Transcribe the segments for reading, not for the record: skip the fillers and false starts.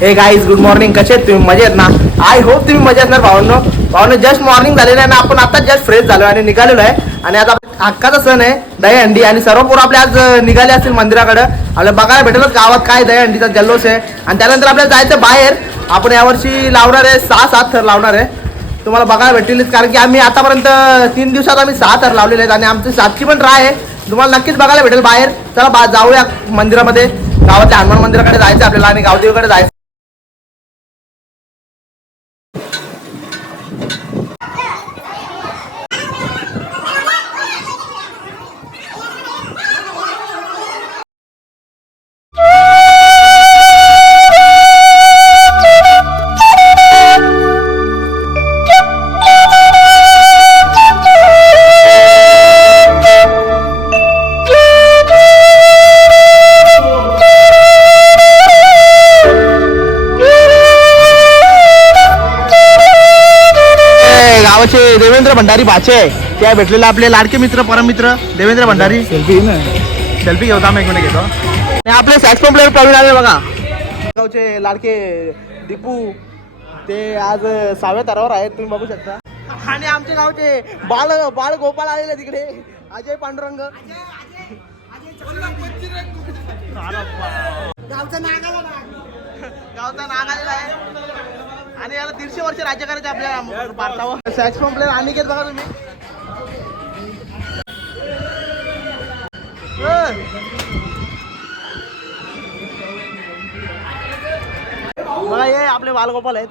हे guys good morning. कसे आहेत तुम्ही? मजेत ना? आय होप तुम्ही मजेत ना भावांनो. जस्ट मॉर्निंग झालेलं आहे ना, आपण आता जस्ट फ्रेश झालो आणि निघालेलो आहे. आणि आज हक्काचा सण आहे दहीहंडी आणि सर्व पोरं आपले आज निघाले असतील मंदिराकडे. आपल्याला बघायला भेटेलच गावात काय दहीहंडीचा जल्लोष आहे. आणि त्यानंतर आपल्याला जायचं बाहेर. आपण यावर्षी लावणार आहे 6-7 थर लावणार आहे. तुम्हाला बघायला भेटेलच, कारण की आम्ही आतापर्यंत 3 दिवसात आम्ही 6 थर लावलेले आहेत आणि आमची 7ची पण ट्राय आहे. तुम्हाला नक्कीच बघायला भेटेल बाहेर. चला जाऊया मंदिरामध्ये. गावातल्या हनुमान मंदिराकडे जायचं आपल्याला आणि गावदेवीकडे जायचं. गावाचे देवेंद्र भंडारी भाचे त्या भेटलेले आपले लाडके मित्र परममित्र देवेंद्र भंडारी. सेल्फी घेऊ थांब, एक मिनिट घेतो. आणि आपले सॅक्सोफोन प्लेअर प्रवीण आले बघा. गावचे लाडके दीपू ते आज 6व्या थरावर आहेत, तुम्ही बघू शकता. आणि आमच्या गावचे बाळ गोपाळ आलेले तिकडे, अजय पांडुरंग. गावचा नाग आलेला आहे. आणि याला 150 वर्ष राज्य करायचे आपल्या भारतावर. सॅक्सोफोन प्लेअर अनिकेत बघा तुम्ही. बघा हे आपले बालगोपाल आहेत.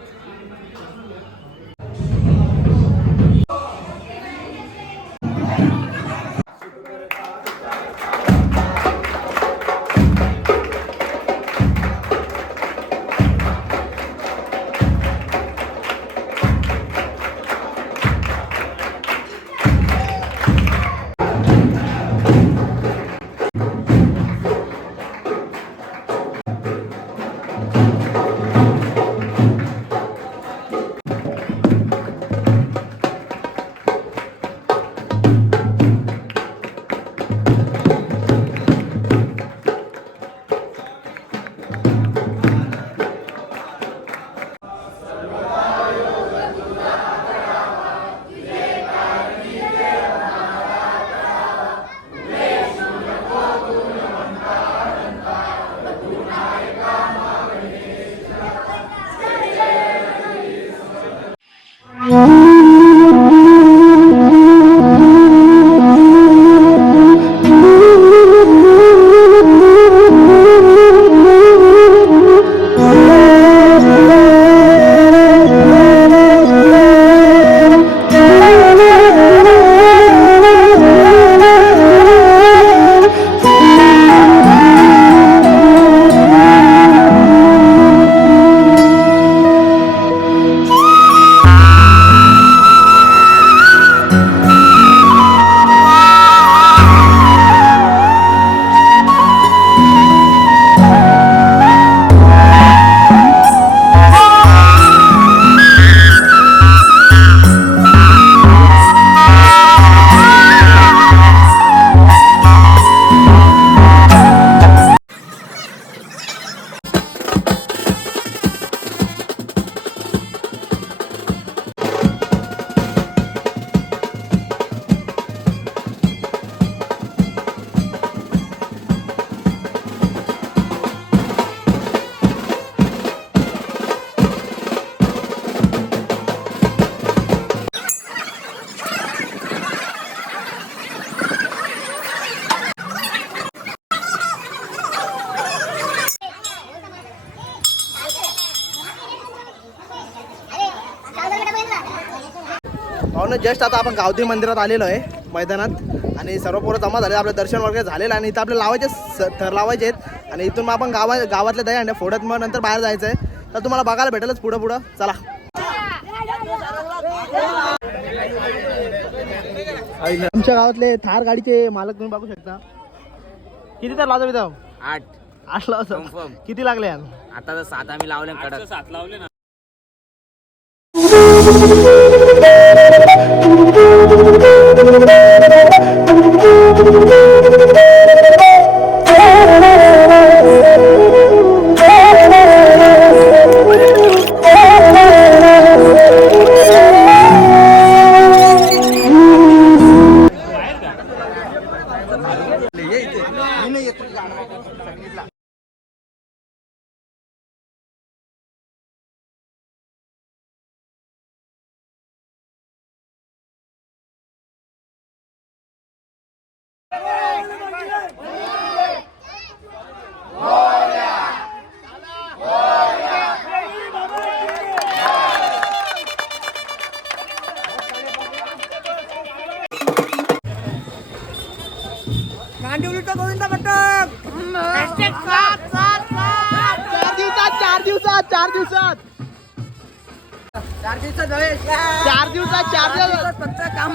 जस्ट आता आपण गावदेवी मंदिरात आलेलो आहे मैदानात. आणि सर्व पोरं जमा झाले, आपलं दर्शन वगैरे झालेलं. आणि इथं आपल्याला लावायचे थर लावायचे आहेत. आणि इथून मग आपण गावातल्या दहीहंड्या फोडत मग नंतर बाहेर जायचं आहे. तर तुम्हाला बघायला भेटेलच पुढं. चला. आमच्या गावातले थार गाडीचे मालक तुम्ही बघू शकता. किती तर लावतो इथं? 8 लावतो. किती लागले आता तर 7 आम्ही लावले. कडक 7 लावले ना. Thank you. चार दिवसात फक्त काम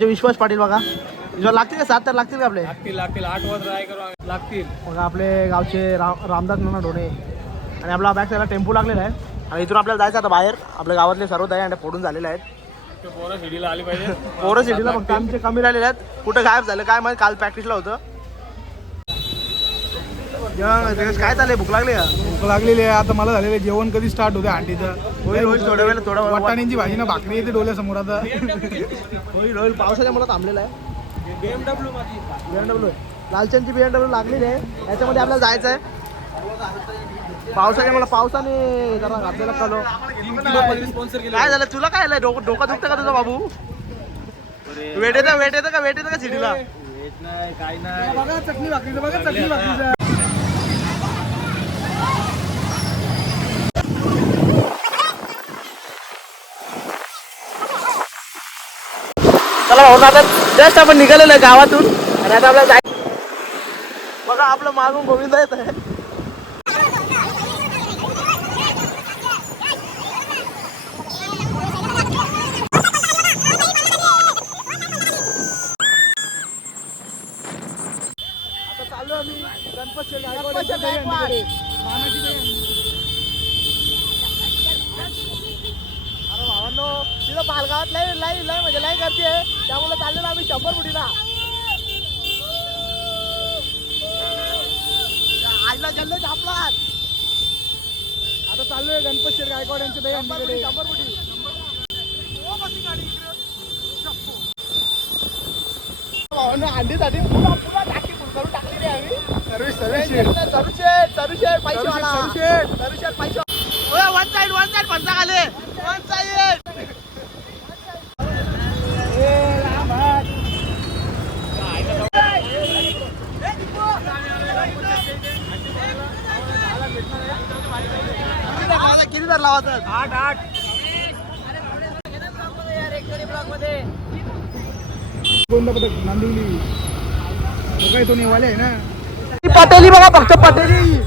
विश्वास पाटील बघा विश्वास लागतील का 7 तर लागतील का आपले लागतील 8 वर ट्राय करू लागतील. बघा आपले गावचे रामदास नाना ढोणे आणि आपला बॅक साईडला टेम्पो लागलेला आहे आणि इथून आपल्याला जायचं आता बाहेर. आपल्या गावातले सर्व दही फोडून झालेले आहेत. पोरं शिडीला आली पाहिजे. पोरं सिटीला फक्त आमचे कमी राहिलेले आहेत. कुठं गायब झालं काय माहिती. काल प्रॅक्टिसला होतं. काय चाललंय भूक लागली का? भूक लागलेली आहे आता मला झालेलं जेवण कधी स्टार्ट होते अंडीचं. होईल होईल थोड्या वेळ थोडा वाटाण्यांची भाजी ना भाकरी येते डोळ्यासमोर आता. होईल होईल पावसाच्या मला थांबलेला आहे. BMW लालचंदची BMW लागलेली आहे. याच्यामध्ये आपल्याला जायचं आहे. पावसाच्या मला पावसाने जरा घातलेला कलो. काय झालं तुला काय आलंय डोकं दुखतं का तुझं बाबू? वेट येतं का सिटीला? नाही काय नाही बघा चटणी भाकरीचं बघा चटणी भाकरीचं चला भाऊ आता जस्ट आपण निघालेलो आहे गावातून आणि आता आपल्याला जाय बघा आपलं मागून गोविंद येत आहे. आता चाललो आम्ही गणपतच्या गायकवाडीकडे. अरे भावांनो तिथं पालगावात लई म्हणजे लई गर्दी आहे त्यामुळे चाललेलो आम्ही 100 फुटीला. आईला जल्ले झापलात. आता चाललोय गणपत शेठ गायकवाड यांच्या दही 100 फुटी. भावांनो अंडीसाठी पुन्हा टाकी फुल करून टाकलेली आहे आम्ही. सरुशेट पैसेवाला. सरुशेट पैसे. वन साइड पंचा खाले. One side. किती दर लावायचं? 8 गोंदा पदक नांदिवली काय तो नेवाले आहे ना पटेली बघा फक्त पटेली.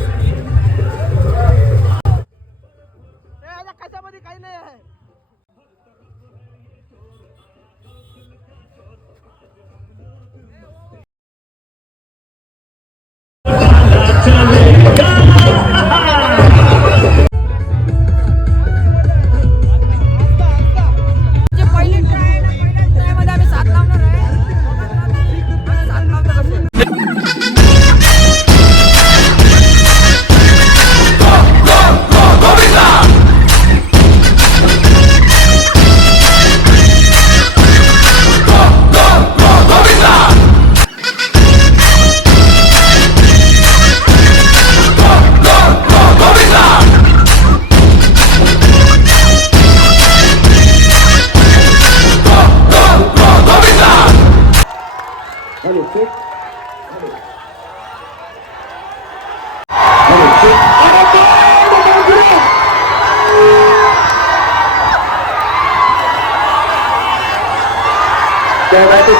कशामध्ये काही नाही आहे.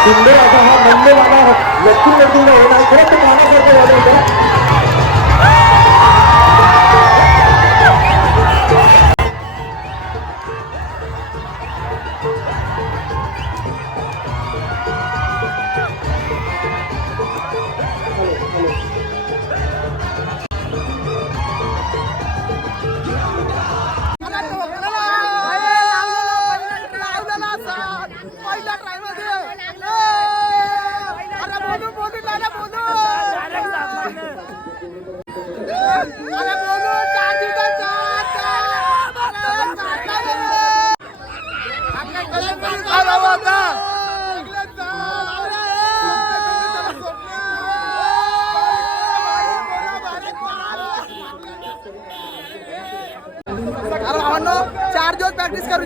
सुंदर असा हा मंडळवाला लक्ष्मी लक्ष्मीला होणार खरंच ते पाहण्यासारखं झालं होतं.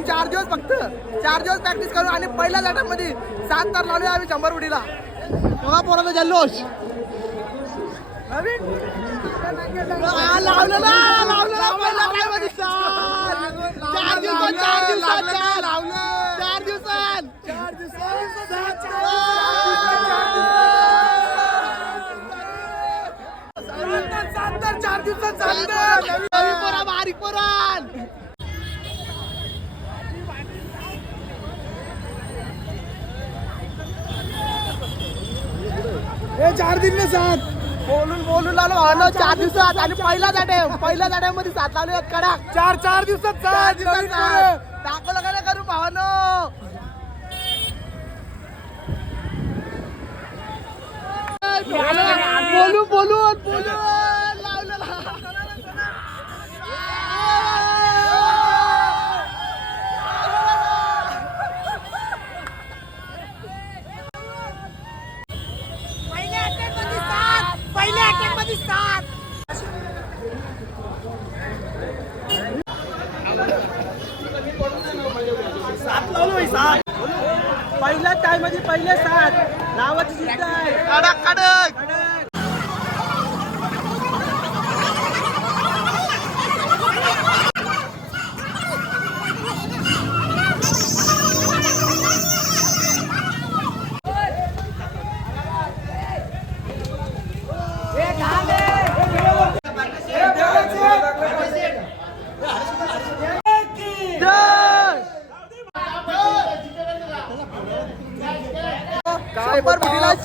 चार दिवस फक्त 4 दिवस प्रॅक्टिस करून आणि पहिल्या जाटामध्ये 7 तार लावले आम्ही 100 फुटीला. बघा पोराचा जल्लोष लावलेला पहिल्या ट्रायमध्ये 4 दिवसात बारीक पोरान. हे 4 दिन ने 7 बोलून लावलो भावांनो 4 दिवसात आणि पहिल्या जाट्यामध्ये 7 लावले कडक. 4 दिवसात 4 दिवसात दाखवलं का नाही करू भावांनो. बोलून लावलेला. पहिल्या अटॅकमध्ये 7. पहिल्या टाइम मध्ये पहिले 7. नावाची शिस्त आहे. कडक कडक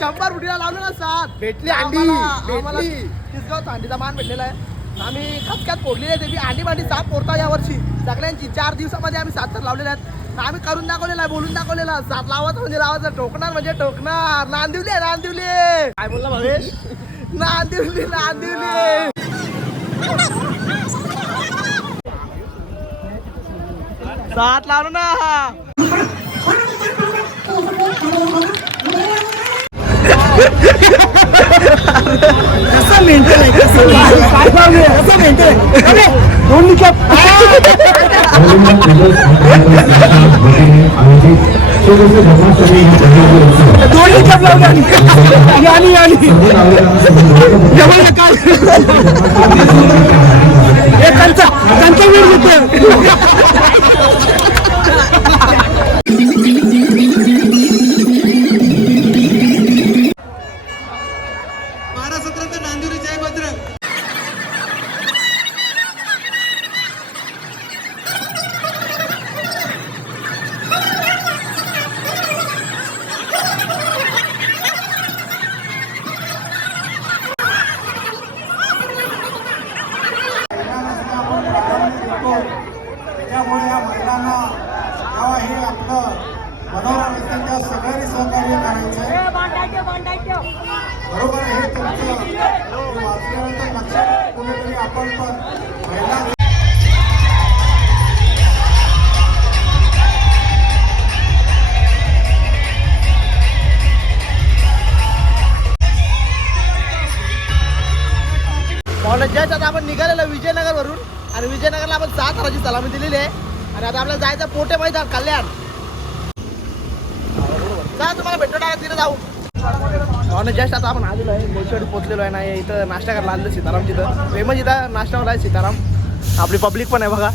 शंभर फुटीला लावलं ना सात भेटली अंडी भेटली तिसगाव थांडीचा मान भेटलेला आहे. आम्ही खतक्यात फोडलेली आहे. ते अंडी बांडी सात फोडता यावर्षी सगळ्यांची 4 दिवसामध्ये आम्ही 7 तर लावलेल्या आहेत. आम्ही करून दाखवलेला आहे, बोलून दाखवलेला. सात लावायचं म्हणजे लावायचं, ठोकणार म्हणजे ठोकणार. नांदिवली नांदिवली काय बोलला भावेश? नांदिवली नांदिवली. सात लावलो ना. कसं मेंटल आहे, कसं मेंटल आहे. दोन कप दोन्ही कप लावले आणि एकांचा वेळ होतो. त्यामुळे या महिलांना जेव्हा हे आपलं मनोरंजन त्या सगळ्यांनी सहकार्य करायचं बरोबर. हे तुमचं वाचल्यानंतर लक्षात कुठेतरी आपण पण महिला जस्ट आता आपण निघालेलो विजयनगर वरून आणि विजयनगरला आपण 7 हजाराची सलामी दिलेली आहे. आणि आता आपल्याला जायचं पोटे मैदान कल्याण. जा तुम्हाला भेटतो तिथे जाऊ. आणि जस्ट आता आपण आलेलो आहे गोचवाडी पोचलेलो आहे ना. इथं नाश्ता करायला आलेलो सीताराम. तिथं फेमस इथं नाश्तावाला आहे सीताराम. आपली पब्लिक पण आहे बघा.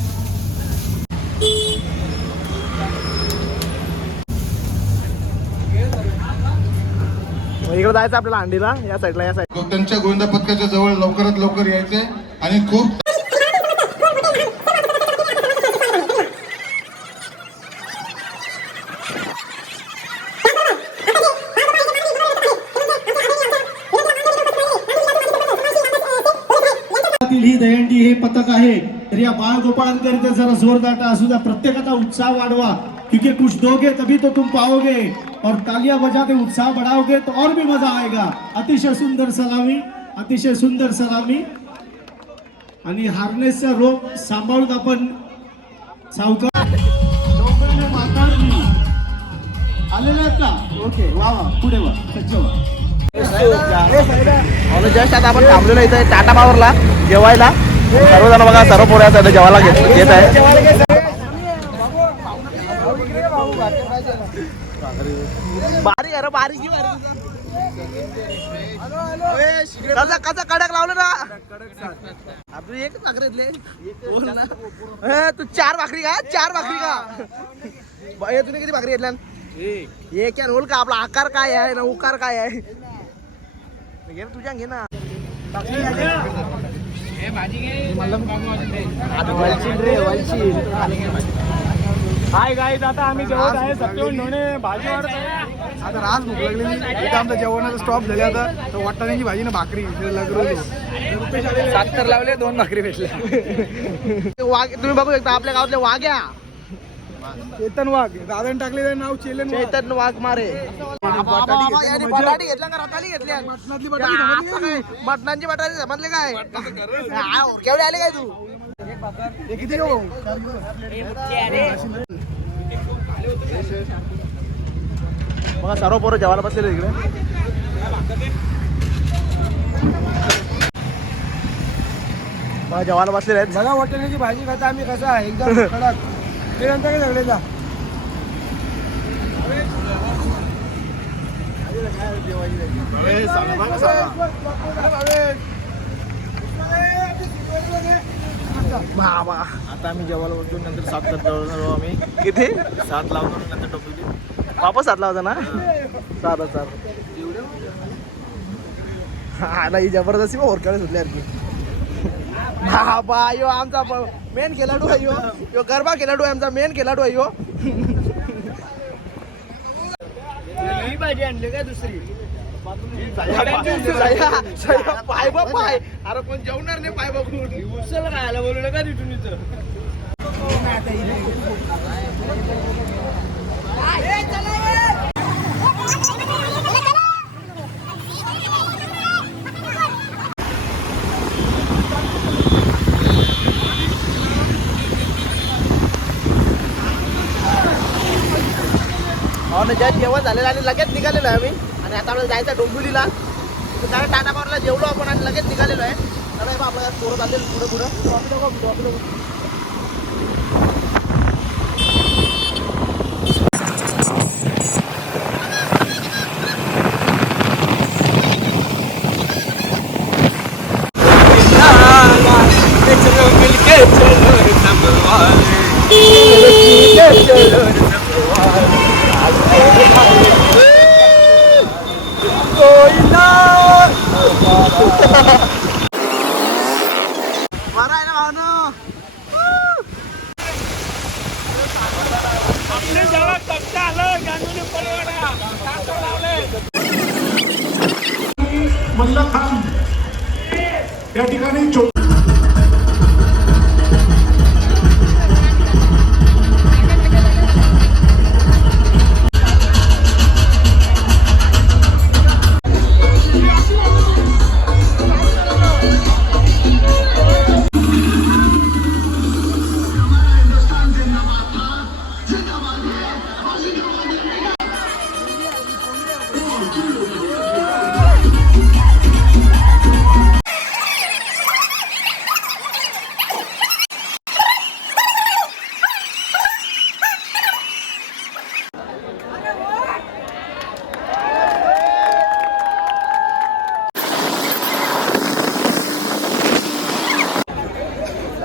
इकडे जायचं आपल्याला अंडीला. या साईडला या साईड त्यांच्या गोविंदा पथकाच्या जवळ लवकरात लवकर यायचे आणि खूप ही दहीहंडी हे पथक आहे. तर या बाळगोपाळांकरिता जरा जोरदार असू द्या. प्रत्येकाचा उत्साह वाढवा क्योंकि कुछ दोगे तभी तो तुम पाओगे और तालियां बजाते उत्साह बढ़ाओगे तो और भी मजा आएगा. अतिशय सुंदर सलामी, अतिशय सुंदर सलामी. आणि हार्नेसचा रोप सांभाळून आपण सावकार आलेले आहेत का? ओके वा वा पुढे वा सज्ज वा. जस्ट आता आपण थांबलेलो इथं टाटा पावरला जेवायला. सर्वजण बघा सर्व पोऱ्या जेवायला घेत आहे. बारीक आहे बारीक कसा कसा कडक लावलं ना. आपली एकच भाकरी घेतली ना. तू 4 भाकरी का? 4 भाकरी का? तुम्ही किती भाकरी घेतल्या? एक या रोल का? आपला आकार काय आहे ना उकार काय आहे? घे तुझ्या घे ना. हाय गाईज, आता आम्ही जेवत आहे सत्यवून ढोणे भाजी वाढत आहे. आता राज भूक लागलेली. इथं आमच्या जेवणाचा स्टॉप झाले. आता तर वाटाण्याची भाजी ना भाकरी लगलो 7 लावले 2 भाकरी भेटल्या. वाघ तुम्ही बघू शकता आपल्या गावातले वाघ्या. चेतन वाघ दादाने टाकलेलं नाव चेतन वाघ. चैतन्य वाघ मारे. बटाटी घेतल्या का रताली घेतल्या? मटणातली बटाटी समजली का? मटणांची बटाटी समजले काय? केवढे आले काय तू? हे किती घेऊ? बघा सर्व पोरं जेवायला बसलेले इकडे. बघा जेवायला बसलेले आहेत. बघा वाटाण्याची भाजी खाता आम्ही कसा आहे एकदम कडक. ते नंतर काय सगळे जा बाबा आता आम्ही जेवायला बसतो नंतर 7 लावणार आम्ही किती 7 लावतो नंतर टोपली वापस 7 लावता ना 7 हा नाही जबरदस्ती मग ओरकाळे सुटले यार की बाबा यो आमचा मेन खेळाडू आहे यो गरबा खेळाडू आहे आमचा मेन खेळाडू आहे यो भाजी आणली काय दुसरी पाय बघ पाय अरे पण जेवणार नाही पाय बघून उचल खायला बोलू नका तिथून इथं जस्ट जेवण झालेलं आणि लगेच निघालेलो आहे आम्ही आणि आता आपल्याला जायचं डोंबिवलीला कारण टाटा पावरला जेवलो आपण आणि लगेच निघालेलो आहे तर आपल्याला पोरं चाललेलं पुढं मल्ला खान या ठिकाणी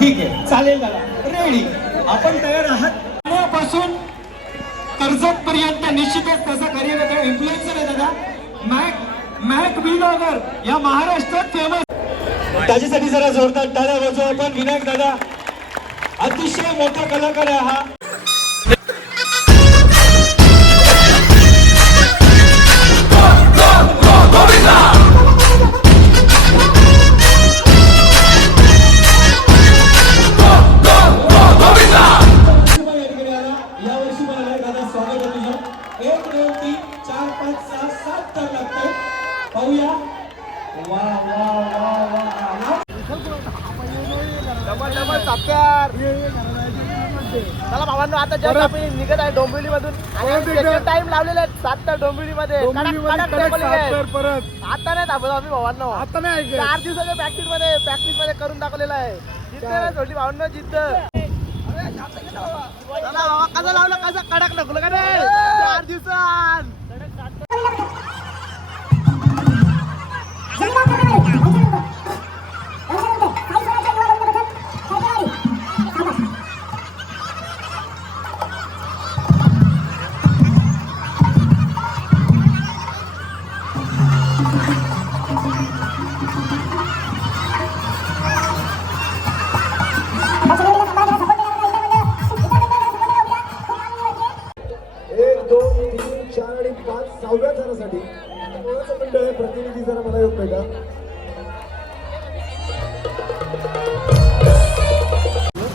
ठीक आहे चालेल दादा रेडी आपण तयार आहात पासून कर्जत पर्यंत निश्चितच त्याचा करिअर आहे इन्फ्लुएन्सर आहे दादा मॅक व्लॉगर या महाराष्ट्रात फेमस त्याच्यासाठी जरा जोरदार टाळ्या वाजवा आपण विनायक दादा अतिशय मोठा कलाकार आहे हा चला भावांनो आता जस्ट आपण निघत आहे डोंबिवली मधून टाइम लावलेला आहे 7 तर डोंबिवली मध्ये आता नाही थांबत आम्ही भावांनो आता नाही 4 दिवसाच्या प्रॅक्टिस मध्ये करून दाखवलेला आहे जिद्द नाही सोडली भावांनो जिद्द चला बाबा कसं लावलं कसं कडक नको का नाही 4 दिवसात प्रतिनिधी जरा मला येत नाही का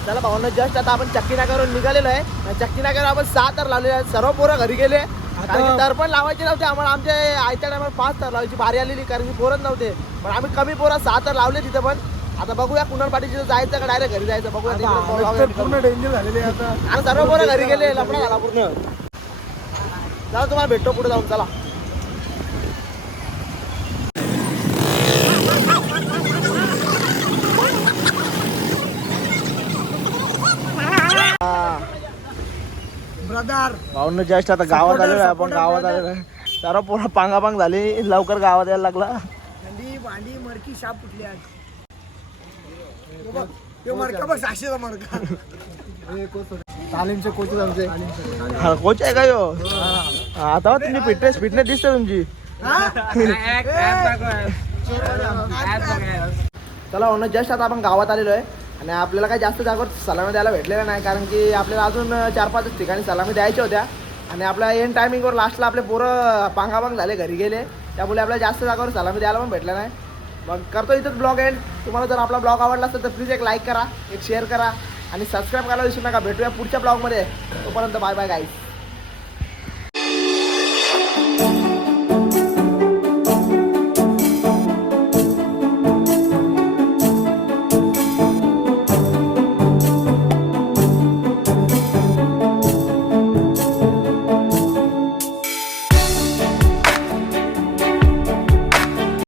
चला भावांनो जस्ट आता आपण चक्कीनाक्यावरून निघालेलो आहे चक्कीनाक्यावर आपण 6 तर लावलेले आहेत सर्व पोरं घरी गेले कारण की तर पण लावायचे नव्हते आम्हाला आमच्या आयत्या टायमाला 5 तर लावायची बारी आलेली कारण की पोरच नव्हते पण आम्ही कमी पोरं 6 तर लावले तिथे पण आता बघूया कुणाल पाटील जायचं का डायरेक्ट घरी जायचं बघूया पूर्ण डेंजर झालेले आता आणि सर्व पोरं घरी गेले लफडा झाला पूर्ण चला तुम्हाला भेटतो पुढे जाऊन चला ब्रदर भाऊन जस्ट आता गावात आलेलो आहे आपण गावात आलेलो आहे सर्व पोरं पांगापांग झाली लवकर गावात यायला लागला. भांडी मडकी शाप कुठली आहे मडका बघ 600चा मडका. तालीमचे कोच आमचे कोच आहे का यो? आता तुमची फिटनेस दिसते तुमची. चला म्हणून जस्ट आता आपण गावात आलेलो आहे आणि आपल्याला काही जास्त जागेवर सलामी द्यायला भेटलेलं नाही कारण की आपल्याला अजून 4-5 ठिकाणी सलामी द्यायच्या होत्या आणि आपल्या एंड टायमिंगवर लास्टला आपले पोरं पांगापांग झाले घरी गेले त्यामुळे आपल्याला जास्त जागेवर सलामी द्यायला पण भेटलं नाही. मग करतो इथंच ब्लॉग एंड. तुम्हाला जर आपला ब्लॉग आवडला असेल तर प्लीज एक लाईक करा, एक शेअर करा आणि सबस्क्राईब करायला विसरू नका. भेटूया पुढच्या ब्लॉगमध्ये. तोपर्यंत बाय बाय गाईज.